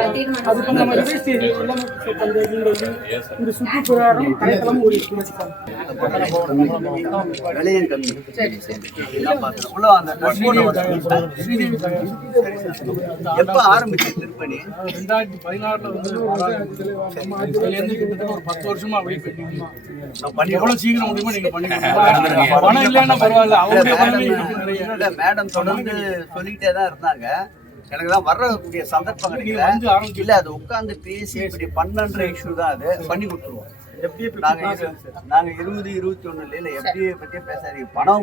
அதுக்கு நம்ம ரிஜிஸ்ட்ரி எல்லாமே இந்த சுற்றுப்புறம் தயத்தெல்லாம் ஒரு விலையும் கம்மி. உள்ள அந்த எப்ப ஆரம்பிச்சு திருப்பணி? 2016 கிட்டத்தட்ட ஒரு 10 வருஷமா வெயிட் பண்ணி எவ்வளவு சீக்கிரம் முடியுமோ நீங்க பண்ணிக்கலாம். பணம் இல்லைன்னா பரவாயில்ல, அவங்க மேடம் தொடர்ந்து சொல்லிட்டே தான் இருந்தாங்க. எனக்கு தான் வரக்கூடிய சந்தர்ப்பம் கிடைக்கல. இல்ல அது உட்கார்ந்து பேசி இப்படி பண்ணன்ற இஷ்யூ தான், அது பண்ணி கொடுத்துருவோம். நாங்க 20, 21 இல்ல FDA பத்தியே பேசாதீங்க, பணம்